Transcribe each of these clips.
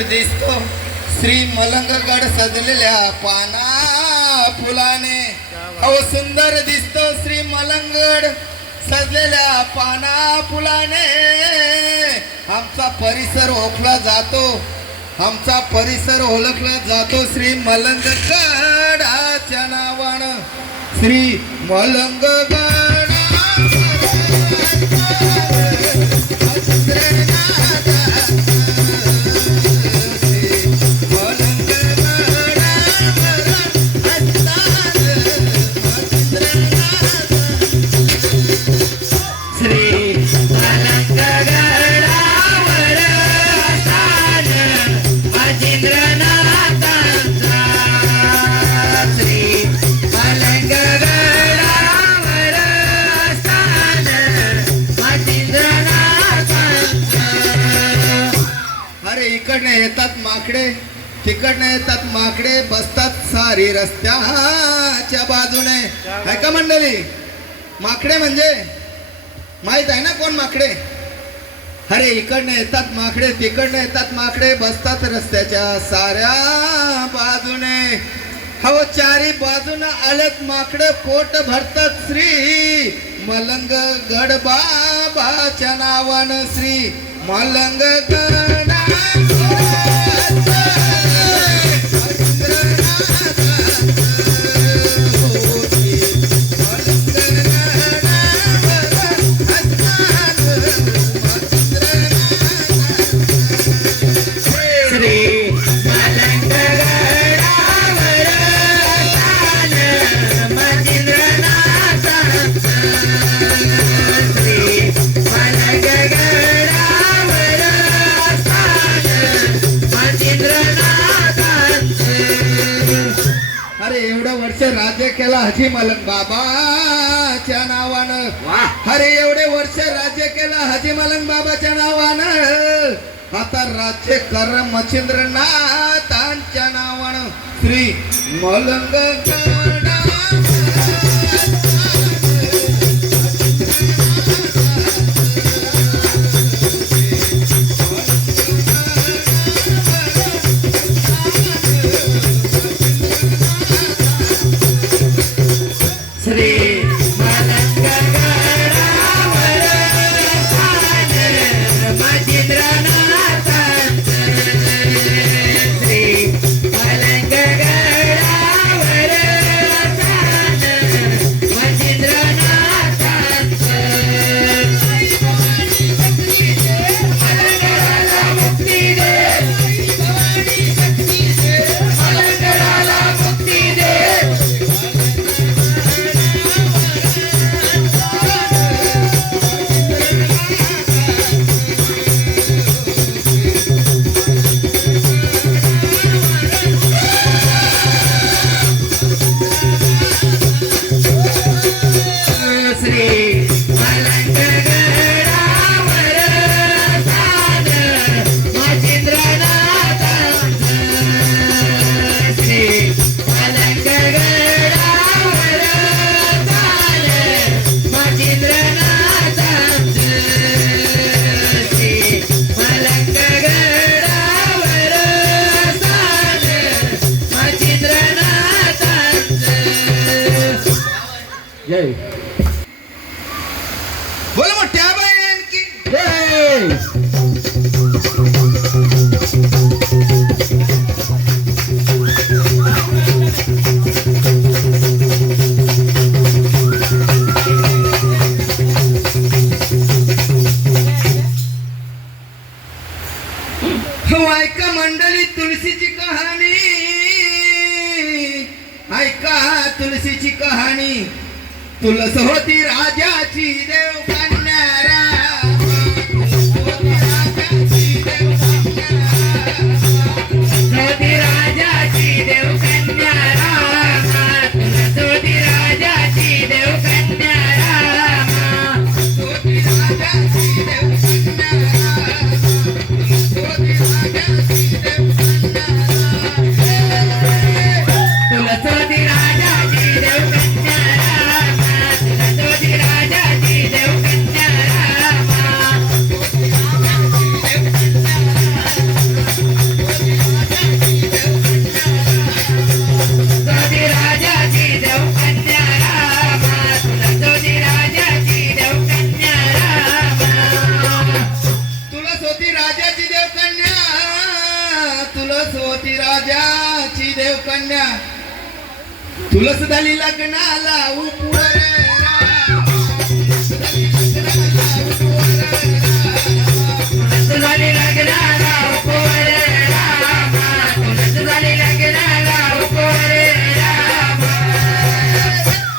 सुंदर दिसतो श्री मलंगगड सजलेल्या पाना फुलाने. अहो सुंदर दिसतो श्री मलंगगड सजलेल्या पाना फुलाने. आमचा परिसर ओळखला जातो, आमचा परिसर ओळखला जातो श्री मलंगगडाच्या नावानं. श्री मलंगगड इकडनं येतात माकडे, तिकडनं येतात माकडे, बसतात सारी रस्त्याच्या बाजूने. ऐका मंडळी, माकडे म्हणजे माहित आहे ना कोण माकडे? अरे इकडनं येतात माकडे, तिकडनं येतात माकडे, बसतात रस्त्याच्या साऱ्या बाजूने. हो चारी बाजूनं आलेत माकडे, पोट भरतात श्री मलंगगड बाबाच्या नावानं. श्री मलंगगड राज्य केला हाजी मलंग बाबाच्या नावानं. अरे एवढे वर्ष राज्य केलं हाजी मलंग बाबाच्या नावानं. आता राज्य कर मच्छिंद्रनाथांच्या नावानं. श्री मलंगगड बोल मोठ्या बायांकी जय. ऐका मंडळी तुळशीची कहाणी, ऐका तुळशीची कहाणी. तुलस होती राजाची देव कन्या राजाची देव कन्या रामा. तुलस होती राजाची देव कन्या रामा. होती राजाची देव कन्या रामा. होती राजाची देव कन्या रामा. तुलस होती राजाची देव कन्या रामा. तुलस होती राजाची देव कन्या तुलस होती राजाची देवकन्या तुलस झाली लग्नाला उपवर झाली लग्नाला उपवर रामा तुलस झाली लग्नाला उपवर रामा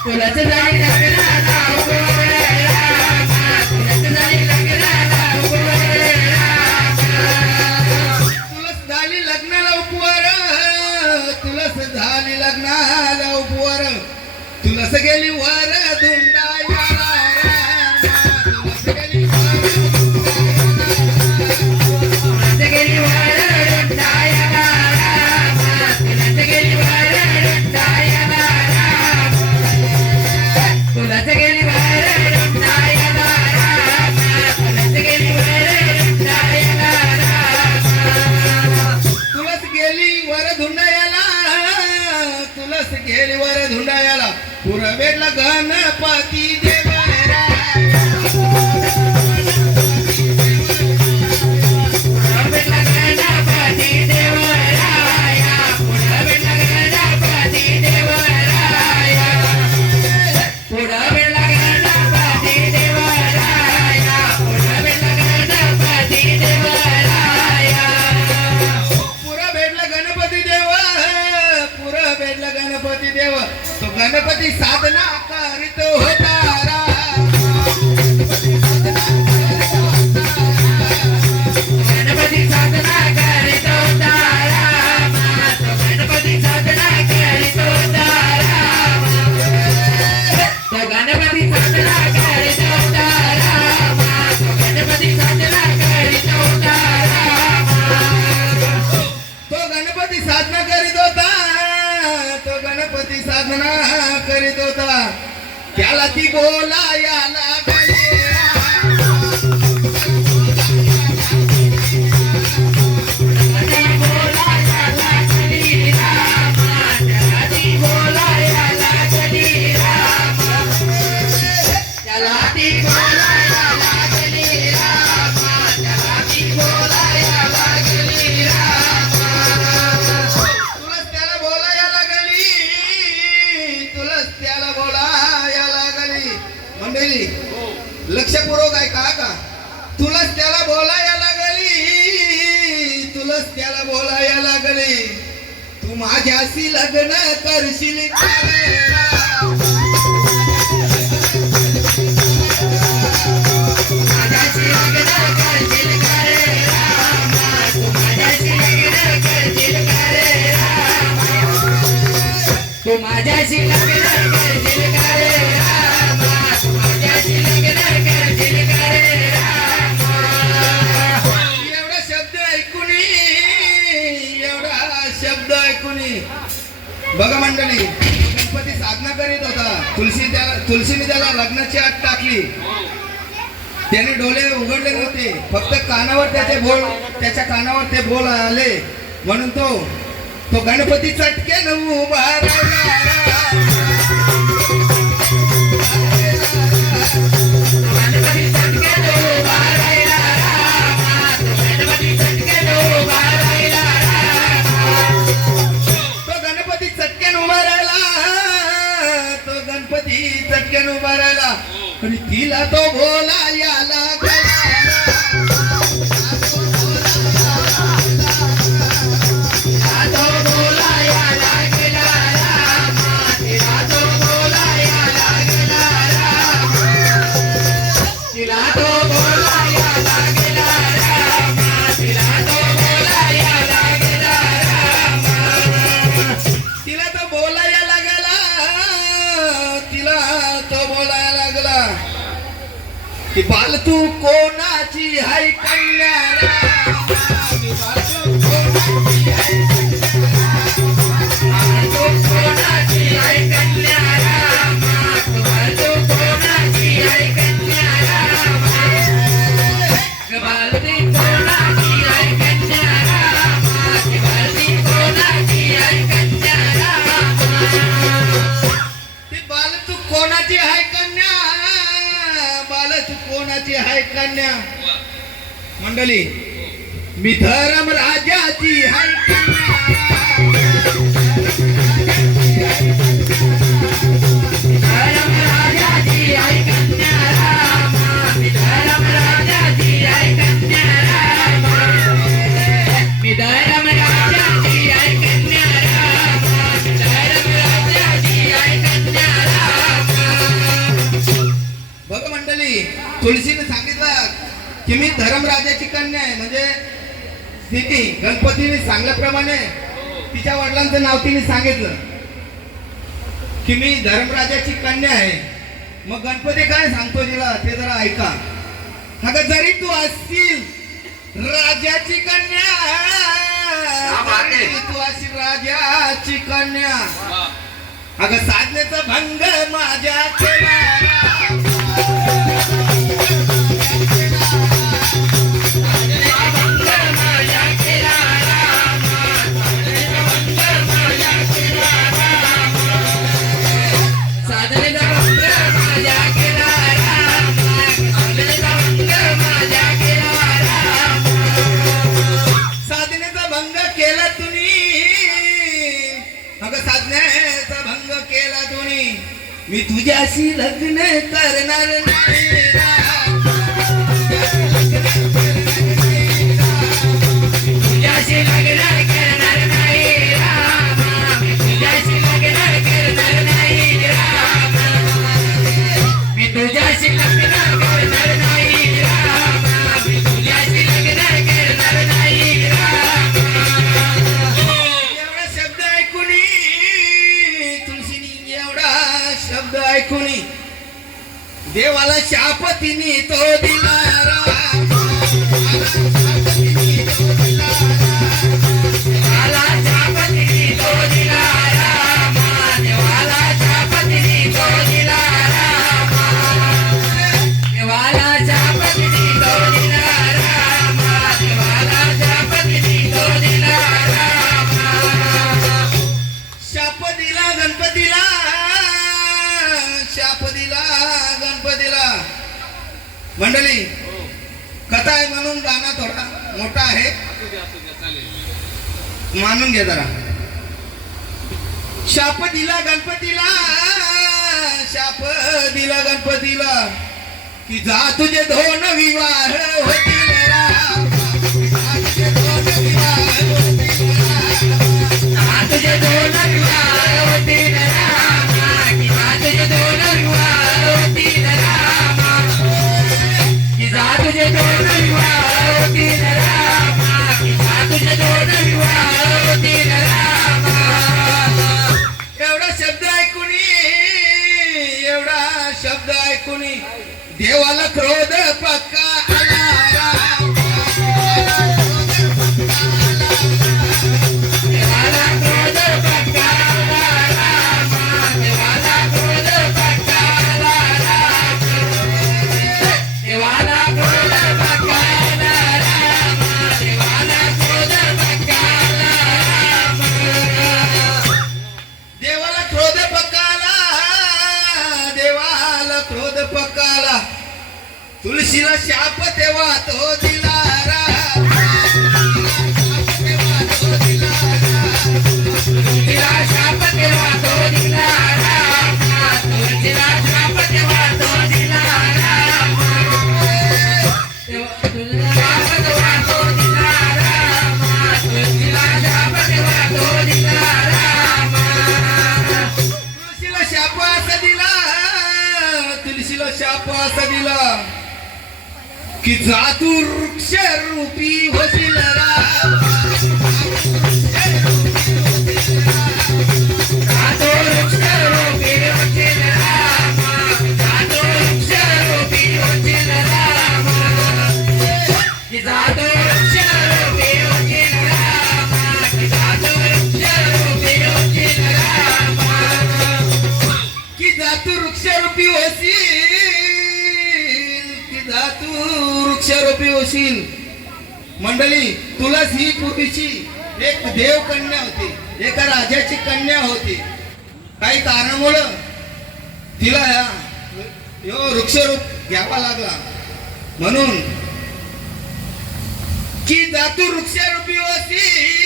तुलस झाली लग्नाला उपवर रामा तुलस झाली लग्नाला उपवर रामा तुलस झाली लग्नाला उपवर तुलस झाली लग्नाला उपवर तुलस गेली वर धुंडायला तुलस गेली तुलस गेली वर रुंडायला रामा तुलस गेली वर रुंडायला रामा तुलस गेली वर रुंडायला रामा तुलस गेली वर रुंडायला रामा तुलस गेली वर धुंडायला तुलस गेली वर धुंडायला पुरवेला गणपती देवरा पुढं गणपती देवराया पुढं गणपती देवराया पुढं गणपती देवराया पुढं गणपती देवराया पुरा भेटला गणपती देव पुरा भेटला गणपती देव तो गणपती साधना करीत होता गणपती साधना करीत होता रामा तो गणपती साधना करीत होता रामा तो गणपती साधना करीत होता रामा तो गणपती साधना करीत होता रामा तो गणपती साधना करीत होता तो गणपती साधना करीत होता त्याला ती बोलायला लागली ती बोलायला लागली रामा त्याला ती बोलायला लागली रामा त्याला ती बोलायला लागली रामा त्याला ती बोलायला लागली रामा तुलाच त्याला बोलायला लागली तुलाच त्याला बोलायला लागली मंडळी लक्षपूर्वक ऐका का तुलाच त्याला बोलायला लागली तुलाच त्याला बोलायला लागली तू माझ्याशी लग्न करशील का रे? माझ्याशी लग्न करशील का रे रामा तू माझ्याशी लग्न करशील का रे रामा तू माझ्याशी लग्न करशील का रे रामा तू माझ्याशी लग्न करशील का रे रामा एवढा शब्द ऐकूनी बघा मंडळी गणपती साधना करीत होता तुलसीने त्याला लग्नाची आट टाकली त्याने डोळे उघडले नव्हते फक्त कानावर त्याच्या कानावर ते बोल आले म्हणून तो गणपती चटकेन उभा राहिला गणपती चटकेन उभा राहिला रामा तू गणपती चटकेन उभा राहिला रामा तो गणपती चटकेन उभा राहिला तो गणपती चटकेन उभा राहिला आणि तिला तो बोलायला लागला तो बोलायला लागला रामा तिला तो बोलायला लागला रामा तिला तो बोलायला लागला रामा तिला तो बोलायला लागला रामा तिला तो बोलायला लागला तिला तो बोलायला लागला की बाल तू कोणाची हाय कन्या रामा? की बाल तू कोणाची हाय तू कोणाची आहे कन्या रामा तू कोणाची आहे कन्या रामा बालती कोणाची आहे कन्या रामा बालती कोणाची आहे कन्या रामा ती बाल तू कोणाची हाय कन्या बाल तू कोणाची हाय कन्या मंडळी मी धर्म राजा राजाची हाय कन्या धर्मराजाची आई कन्या रामा मी धर्मराजाची आई कन्या रामा मी धर्मराजाची आई कन्या रामा मी धर्मराजाची आई कन्या रामा बघ मंडळी तुळशीने सांगितलं की मी धर्मराजाची कन्या आहे म्हणजे तिने गणपतीने सांगल्याप्रमाणे तिच्या वडिलांचं नाव तिने सांगितलं की मी धर्मराजाची कन्या आहे मग गणपती काय सांगतो तिला ते जरा ऐका अगं जरी तू असशील राजाची कन्या जरी तू असशील राजाची कन्या अगं साधनेचा भंग माझ्या केला साधनेचा भंग केला तुम्ही अगं साधनेचा भंग केला तुम्ही मी तुझ्याशी लग्न करणार नाही तुझ्याशी लग्न करणार नाही रामा मी तुझ्याशी लग्न करणार नाही रामा मी तुझ्याशी लग्न करणार नाही रामा मी तुझ्याशी लग्न करणार नाही रामा एवढा शब्द ऐकून तुळशीनी एवढा शब्द ऐकून देवाला शाप तिने तो दिला देवाला शापतिनी तो दिला रामा देवाला शापतिनी तो दिला रामा देवाला शापतिनी तो दिला रामा देवाला शापतिनी तो दिला रामा शाप दिला गणपतीला शाप दिला गणपतीला मंडळी कथा आहे म्हणून गाणं थोडा मोठा आहे मानून घ्या जरा शाप दिला गणपतीला शाप दिला गणपतीला की जा तुझे दोन विवाह होतील राम. जा तुझे दोन विवाह होतील राम. जा तुझे दोन विवाह होतील रामा की जा तुझे दोन विवाह होतील रामा की जा तुझे दोन विवाह होतील रामा की जा तुझे दोन विवाह होतील रामा एवढा शब्द ऐकून एवढा शब्द ऐकून देवाला क्रोध पक्का आला राम. देवाला क्रोध पक्काला रामा देवाला क्रोध पक्काला रामा देवाला क्रोध पक्काला रामा देवाला क्रोध पक्काला रामा देवाला क्रोध पक्काला देवाला क्रोध पक्काला तुळशीला शाप तेव्हा तो दिला राम. तुळशीला शाप तेव्हा तो दिला रामा तुळशीला शाप तेव्हा तो दिला रामा तुळशीला शाप तेव्हा तो दिला रामा तुळशीला शाप तेव्हा तो दिला रामा तुळशीला शाप असा दिला तुळशीला शाप असा दिला की जातू वृक्ष रूपी होशील राम. जातो वृक्ष रूपी होशील रामा जातो वृक्ष रूपी होशील रामा की जातो वृक्ष रूपी होशील रामा की जातो वृक्ष रूपी होशील रामा की जातू वृक्षरूपी होशील की जातू वृक्षरूपी होशील मंडळी तुलाच ही पूर्वीची एक देव कन्या होती एका राजाची कन्या होती काही कारणामुळं तिला यो वृक्षरूप घ्यावा लागला म्हणून की जातू वृक्षरूपी होशील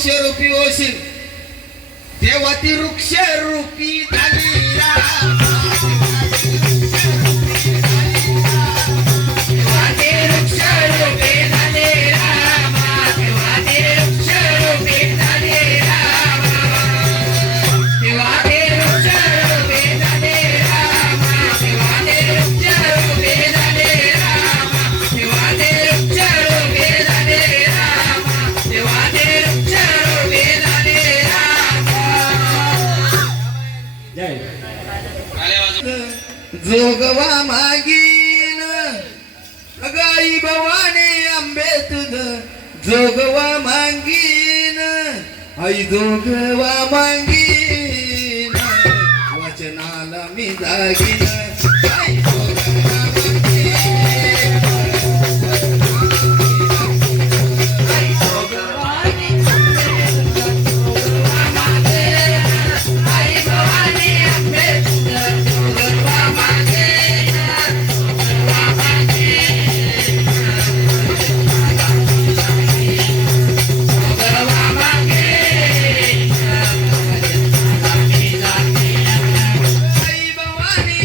वृक्षरूपी होशील तेव्हा ती वृक्षरूपी झाली वाटे वृक्ष रोपे झाले रामा वाटे वृक्ष रोपे झाले रामा वाटे वृक्ष रोपे झाले रामा वाटे वृक्ष रोपे झाले रामा वाटे वृक्ष रोपे झाले रामा वाटे वृक्ष रोपे झाले रामा जय जोगवा मागीन गाई भवानी आंबे तुझ जोगवा मागीन आई जोगवा मागीन वचनाला मी जागीन आई जोगवा मागीन. आई भवानी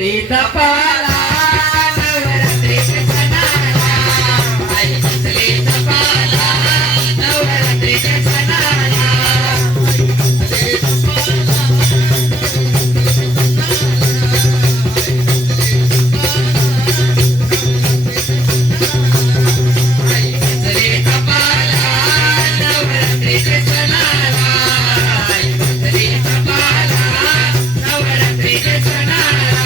बसली तपाला नवरात्रीच्या सणाला आई बसली तपाला नवरात्रीच्या सणाला आई बसली तपाला नवरात्रीच्या सणाला आई बसली तपाला नवरात्रीच्या सणाला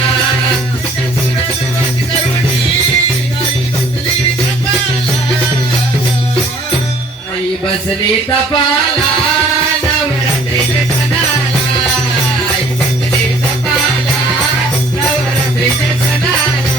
आई बसली तपाला नवरात्रीच्या सणाला आई बसली तपाला नवरात्रीच्या सणाला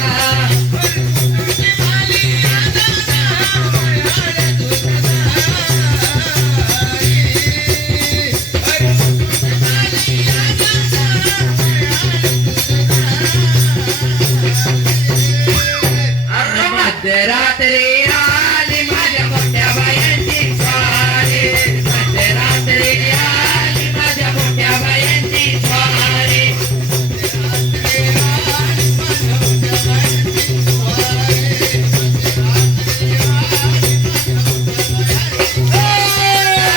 मध्यरात्री आली माझ्या मोठ्या बायांची स्वारी मध्यरात्री आली माझ्या मोठ्या बायांची स्वारी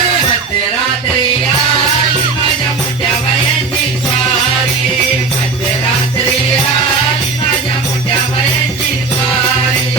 मध्यरात्री आली माझ्या मोठ्या बायांची स्वारी मध्यरात्री आली माझ्या मोठ्या बायांची स्वारी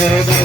बरोबर